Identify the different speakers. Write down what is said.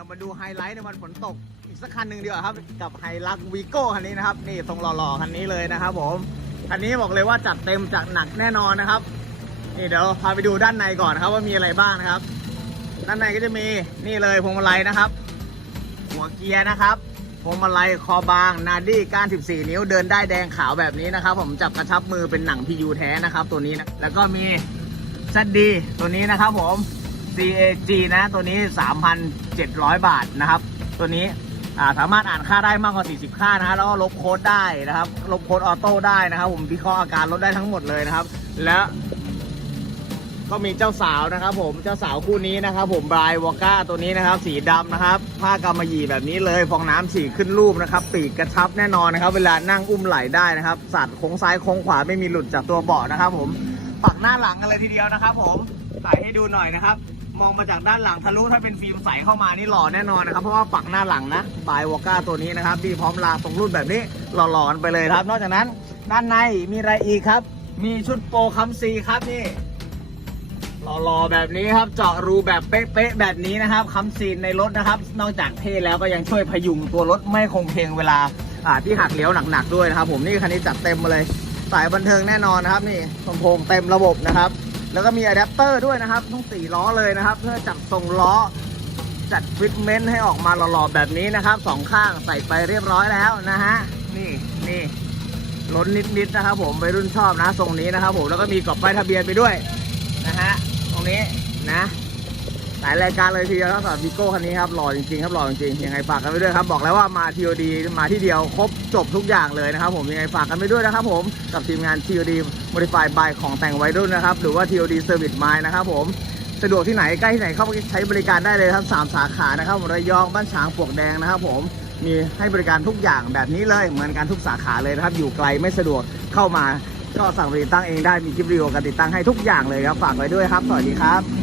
Speaker 1: เรามาดูไฮไลท์ในวันฝนตก อีกสักคันหนึ่งดีกว่าครับ กับไฮลักวีโก้คันนี้นะครับ นี่ทรงหล่อๆคันนี้เลยนะครับผมคันนี้บอกเลยว่าจัดเต็มจัดหนักแน่นอนนะครับ นี่เดี๋ยวพาไปดูด้านในก่อนนะครับว่ามีอะไรบ้างนะครับ ด้านในก็จะมีนี่เลยพวงมาลัยนะครับ หัวเกียร์นะครับพวงมาลัยคอบางนาดี้ก้าน 14 นิ้วเดินได้แดงขาวแบบนี้นะครับ ผมจับกระชับมือเป็นหนัง PU แท้นะครับ ตัวนี้นะแล้วก็มีซัดดีตัวนี้นะครับผม CAG นะตัวนี้ 3,700 บาทนะครับ ตัวนี้สามารถอ่านค่าได้มากกว่า 40 ค่านะฮะแล้วก็ลบโค้ดได้นะครับ ลบโค้ดออโต้ได้นะครับ ผมวิเคราะห์อาการรถได้ทั้งหมดเลยนะครับ และก็มีเจ้าสาวนะครับ ผมเจ้าสาวคู่นี้นะครับ ผมบรายวอก้าตัวนี้นะครับ สีดำนะครับ ผ้ากำมะหยี่แบบนี้เลยฟองน้ำสีขึ้นรูปนะครับ ปีกกระชับแน่นอนนะครับ เวลานั่งอุ้มไหล่ได้นะครับ สัตว์โค้งซ้ายโค้งขวาไม่มีหลุดจากตัวเบาะนะครับ ผมปักหน้าหลังกันเลยทีเดียวนะครับ ผมใส่ให้ดูหน่อยนะครับ มองมาจากด้านหลังทะลุถ้าเป็นฟิล์มใสเข้ามานี่หล่อแน่นอนนะครับเพราะว่าปักหน้าหลังนะบายวอก้าตัวนี้นะครับที่พร้อมลาตรงรุ่นแบบนี้หล่อๆไปเลยครับ นอกจากนั้น ด้านในมีอะไรอีกครับ มีชุดโปรคัมซีครับนี่หล่อๆแบบนี้ครับเจาะรูแบบเป๊ะๆแบบนี้นะครับคำซีนในรถนะครับ นอกจากเท่แล้วก็ยังช่วยพยุงตัวรถไม่คงเพลงเวลาอ่าที่หักเลี้ยวหนักๆด้วยนะครับ ผมนี่คันนี้จัดเต็มมาเลยสายบันเทิงแน่นอนนะครับ นี่ลำโพงเต็มระบบนะครับ แล้วก็มีอะแดปเตอร์ด้วยนะครับทั้งสี่ล้อเลยนะครับ เพื่อจับทรงล้อจัดฟิตเมนต์ให้ออกมาหล่อๆแบบนี้นะครับสองข้างใส่ไปเรียบร้อยแล้วนะฮะนี่นี่ล้นนิดๆนะครับ ผมไปรุ่นชอบนะทรงนี้นะครับ ผมแล้วก็มีกรอบป้ายทะเบียนไปด้วยนะฮะตรงนี้นะ หลายรายการเลยทีเดียวครับสำหรับวิโก้คันนี้ครับหล่อจริงๆครับหล่อจริงๆยังไงฝากกันไปด้วยครับบอกแล้วว่ามา TOD มาที่เดียวครบจบทุกอย่างเลยนะครับผมยังไงฝากกันไปด้วยนะครับผมกับทีมงาน TOD Modify by ของแต่งวัยรุ่นนะครับหรือว่า TOD Service Mind นะครับผมสะดวกที่ไหนใกล้ที่ไหนเข้าไปใช้บริการได้เลยครับสามสาขานะครับระยองบ้านฉางปลวกแดงนะครับผมมีให้บริการทุกอย่างแบบนี้เลยเหมือนกันทุกสาขาเลยนะครับ อยู่ไกลไม่สะดวกเข้ามาก็สั่งติดตั้งเองได้มีคลิปวิดีโอการติดตั้งให้ทุกอย่างเลยครับฝากไว้ด้วยครับสวัสดีครับ